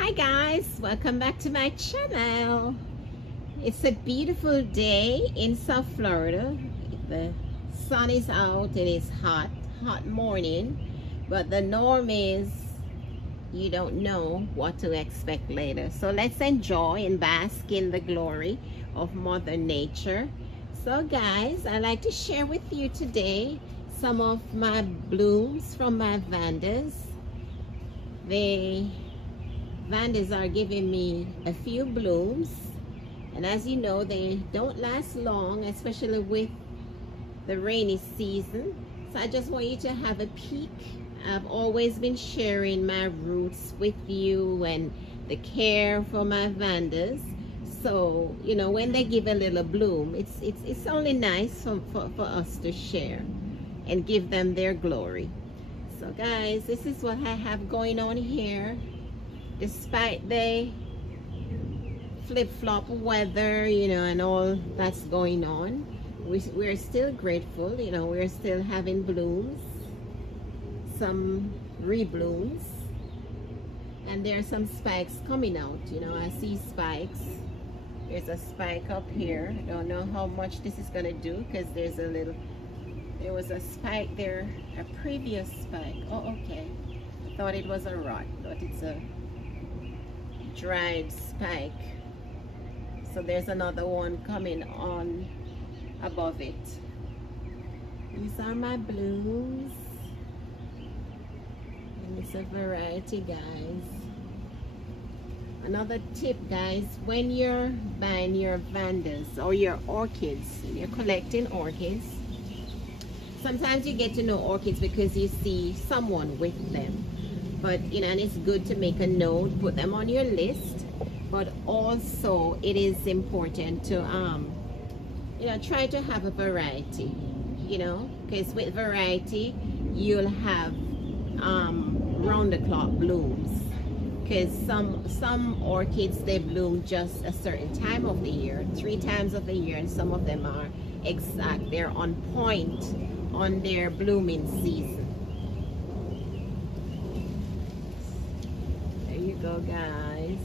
Hi guys, welcome back to my channel. It's a beautiful day in South Florida. The sun is out and it's hot morning, but the norm is you don't know what to expect later. So let's enjoy and bask in the glory of Mother Nature. So guys, I'd like to share with you today some of my blooms from my vandas. The vandas are giving me a few blooms, and as you know, they don't last long, especially with the rainy season. So I just want you to have a peek. I've always been sharing my roots with you and the care for my vandas. So you know, when they give a little bloom, it's only nice for us to share and give them their glory. So guys, this is what I have going on here. Despite the flip-flop weather, you know, and all that's going on, we're still grateful. You know, we're still having blooms, some reblooms, and there are some spikes coming out. You know, I see spikes. There's a spike up here. I don't know how much this is gonna do because there was a spike there, a previous spike. Oh, okay. I thought it was a rot, but it's a dried spike. So there's another one coming on above it. These are my blooms, and it's a variety, guys. Another tip, guys, when you're buying your vandas or your orchids, you're collecting orchids, sometimes you get to know orchids because you see someone with them. But you know, and it's good to make a note, put them on your list. But also it is important to you know, try to have a variety, you know, because with variety you'll have round the clock blooms. Because some orchids, they bloom just a certain time of the year, 3 times of the year, and some of them are exact, they're on point on their blooming season. Go guys,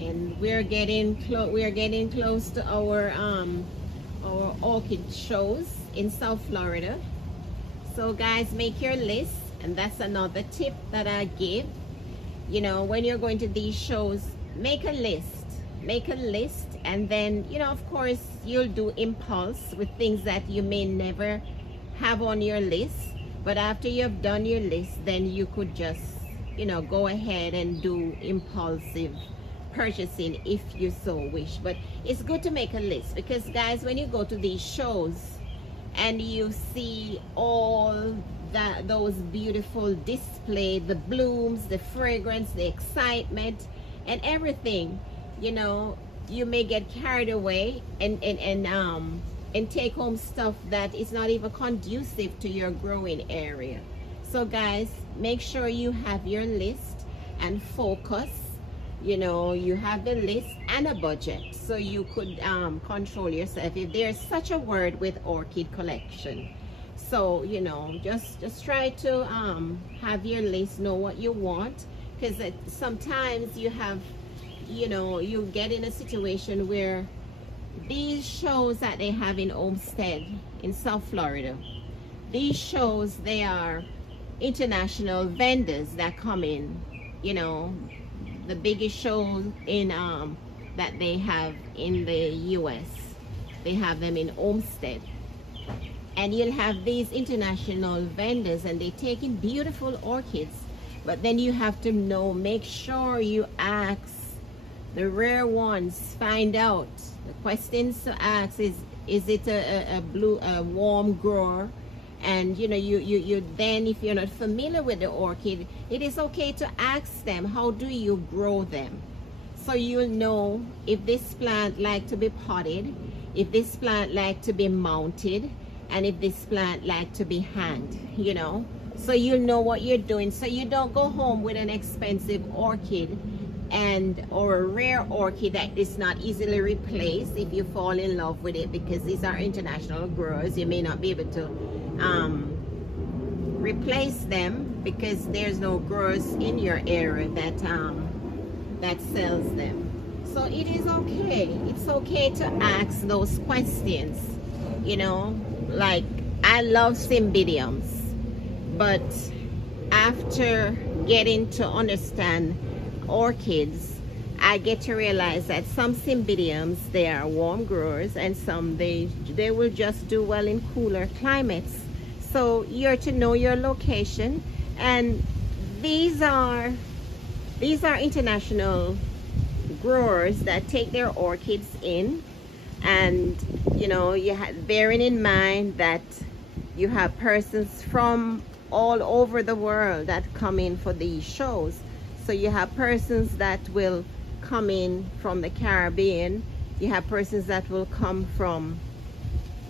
and we're getting close to our orchid shows in South Florida. So guys, make your list, and that's another tip that I give. You know, when you're going to these shows, make a list, and then, you know, of course you'll do impulse with things that you may never have on your list. But after you've done your list, then you could just, you know, go ahead and do impulsive purchasing if you so wish. But it's good to make a list, because guys, when you go to these shows and you see all those beautiful display, the blooms, the fragrance, the excitement, and everything, you know, you may get carried away and take home stuff that is not even conducive to your growing area. So guys, make sure you have your list and focus. You know, you have the list and a budget, so you could control yourself, if there's such a word with orchid collection. So you know, just try to have your list, know what you want, because sometimes you have, you know, you get in a situation where these shows that they have in Homestead in South Florida, these shows, they are international vendors that come in. You know, the biggest shows in that they have in the US, they have them in Homestead, and you'll have these international vendors, and they take in beautiful orchids. But then you have to know, make sure you ask the rare ones, find out. The questions to ask is it a warm grower? And you know, you then, if you're not familiar with the orchid, it is okay to ask them, how do you grow them? So you'll know if this plant like to be potted, if this plant like to be mounted, and if this plant like to be hanged, you know. So you'll know what you're doing, so you don't go home with an expensive orchid or a rare orchid that is not easily replaced if you fall in love with it, because these are international growers. You may not be able to replace them because there's no growers in your area that that sells them. So it is okay. It's okay to ask those questions. You know, like I love cymbidiums, but after getting to understand orchids, I get to realize that some cymbidiums, they are warm growers, and some they will just do well in cooler climates. So you're to know your location, and these are international growers that take their orchids in, and you know, bearing in mind that you have persons from all over the world that come in for these shows. So you have persons that will come in from the Caribbean, you have persons that will come from,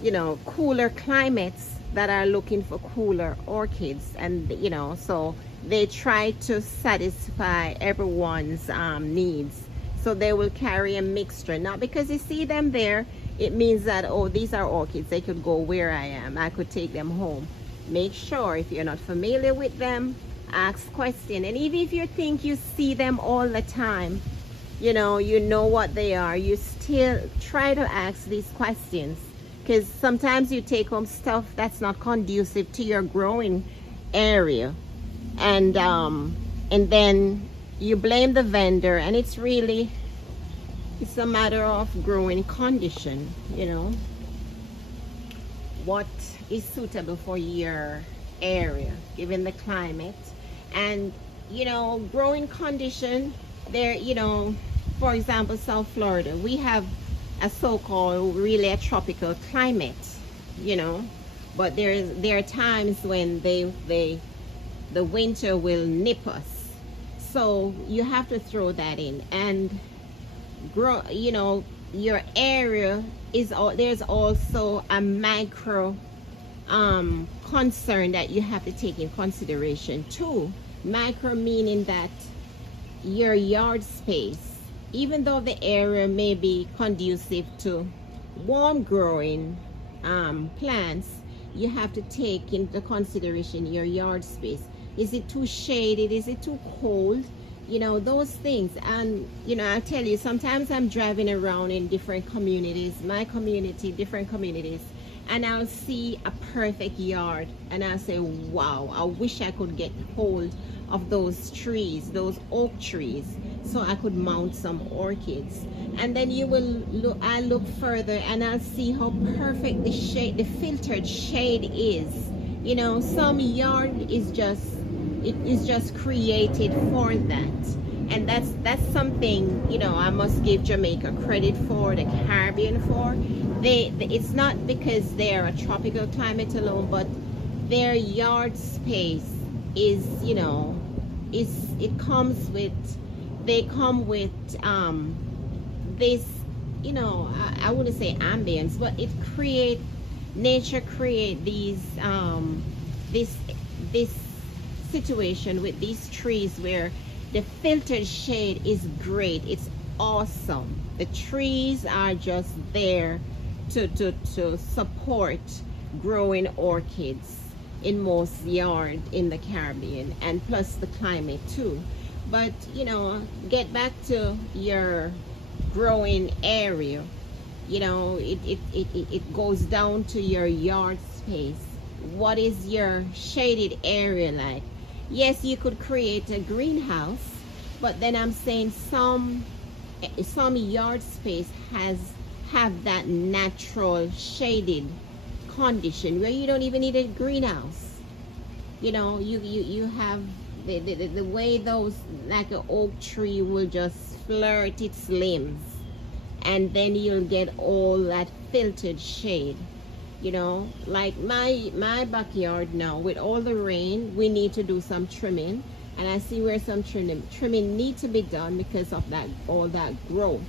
you know, cooler climates that are looking for cooler orchids, and you know, so they try to satisfy everyone's needs. So they will carry a mixture, not because you see them there it means that, oh, these are orchids, they could go where I am, I could take them home. Make sure, if you're not familiar with them, ask questions. And even if you think you see them all the time, you know what they are, you still try to ask these questions, because sometimes you take home stuff that's not conducive to your growing area, and then you blame the vendor, and it's a matter of growing condition. You know what is suitable for your area given the climate, and you know, growing condition there. You know, for example, South Florida, we have a so-called really a tropical climate, you know, but there are times when the winter will nip us, so you have to throw that in. And grow, you know, your area is there's also a micro concern that you have to take in consideration too. Micro meaning that your yard space, even though the area may be conducive to warm growing plants, you have to take into consideration your yard space. Is it too shaded? Is it too cold? You know, those things. And you know, I tell you, sometimes I'm driving around in different communities, my community, different communities, and I'll see a perfect yard and I'll say, wow, I wish I could get hold of those trees, those oak trees, so I could mount some orchids. And then you will look, I look further and I'll see how perfect the shade, the filtered shade is. You know, some yard is just, it is just created for that. And that's something, you know, I must give Jamaica credit for, the Caribbean for. It's not because they're a tropical climate alone, but their yard space is, you know, it comes with, they come with this, you know, I wouldn't say ambience, but it create, nature create these this situation with these trees where the filtered shade is great. It's awesome. The trees are just there to support growing orchids in most yards in the Caribbean, and plus the climate too. But you know, get back to your growing area. You know, it goes down to your yard space. What is your shaded area like? Yes, you could create a greenhouse, but then I'm saying some yard space have that natural shaded condition where you don't even need a greenhouse. You know, you have the way those, like an oak tree will just flirt its limbs, and then you'll get all that filtered shade. You know, like my backyard now, with all the rain, we need to do some trimming, and I see where some trimming need to be done because of that, all that growth.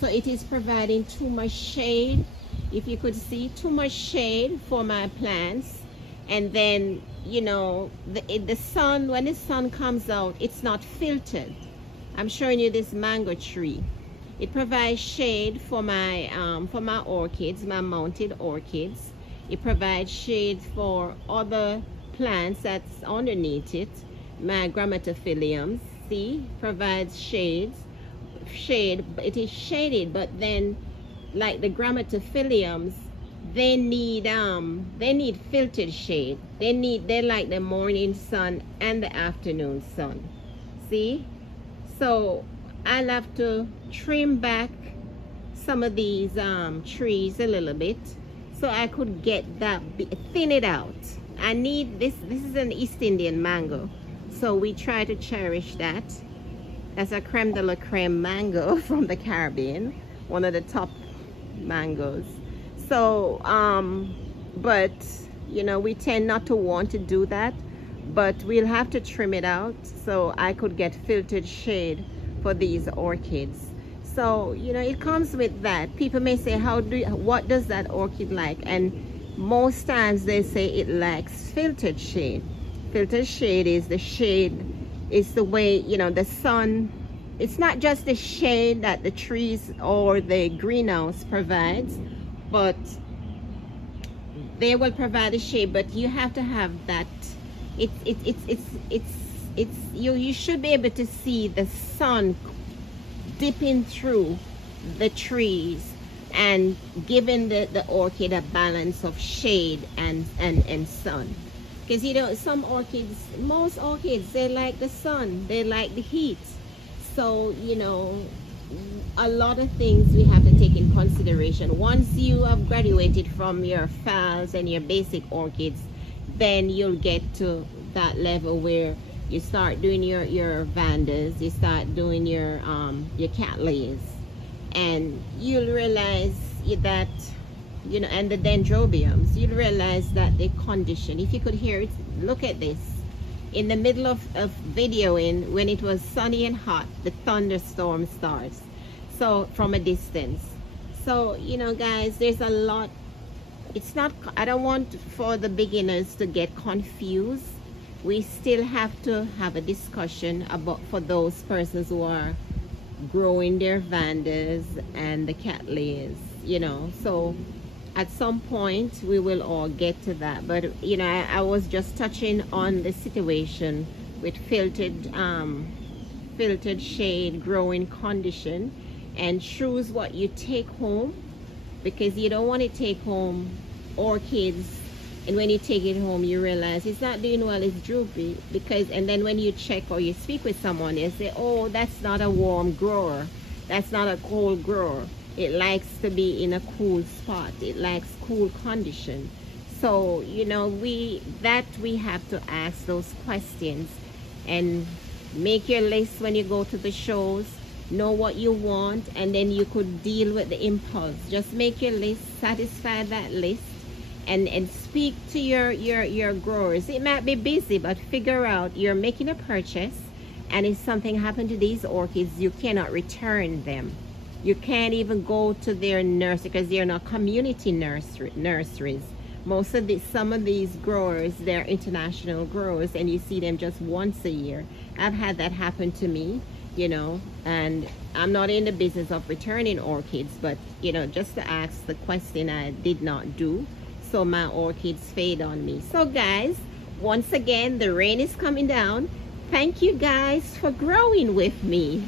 So it is providing too much shade. If you could see, too much shade for my plants. And then, you know, the sun, when the sun comes out, it's not filtered. I'm showing you this mango tree. It provides shade for my orchids, my mounted orchids. It provides shade for other plants that's underneath it. My gramatophiliums, see, provides shade. It is shaded, but then like the gramatophiliums, they need filtered shade. They like the morning sun and the afternoon sun. See, so I'll have to trim back some of these trees a little bit so I could get that, thin it out. I need this is an East Indian mango, so we try to cherish that. That's a creme de la creme mango from the Caribbean, one of the top mangoes. So but you know, we tend not to want to do that, but we'll have to trim it out so I could get filtered shade for these orchids. So you know, it comes with that. People may say, what does that orchid like? And most times they say it likes filtered shade. Filtered shade is the shade, is the way, you know, the sun, it's not just the shade that the trees or the greenhouse provides, but they will provide the shade, but you have to have that. You should be able to see the sun dipping through the trees and giving the orchid a balance of shade and sun. Because you know, most orchids, they like the sun, they like the heat. So you know, a lot of things we have to take in consideration. Once you have graduated from your phals and your basic orchids, then you'll get to that level where you start doing your vandas, you start doing your cattleyas, and you'll realize that, you know, and the dendrobiums, you'll realize that they condition. If you could hear it, look at this. In the middle of videoing, when it was sunny and hot, the thunderstorm starts. So from a distance. So you know, guys, there's a lot. It's not, I don't want for the beginners to get confused. We still have to have a discussion about, for those persons who are growing their vandas and the cattleyas, you know. So at some point we will all get to that. But you know, I was just touching on the situation with filtered shade, growing condition, and choose what you take home, because you don't want to take home orchids and when you take it home you realize it's not doing well, it's droopy. Because, and then when you check or you speak with someone, they say, oh, that's not a warm grower, that's not a cold grower, it likes to be in a cool spot, it likes cool condition. So you know, we have to ask those questions and make your list when you go to the shows. Know what you want, and then you could deal with the impulse. Just make your list, satisfy that list, and speak to your growers. It might be busy, but figure out you're making a purchase, and if something happened to these orchids, you cannot return them. You can't even go to their nursery, because they're not community nurseries. Some of these growers, they're international growers, and you see them just once a year. I've had that happen to me, you know, and I'm not in the business of returning orchids, but you know, just to ask the question, I did not do, so my orchids fade on me. So guys, once again, the rain is coming down. Thank you guys for growing with me.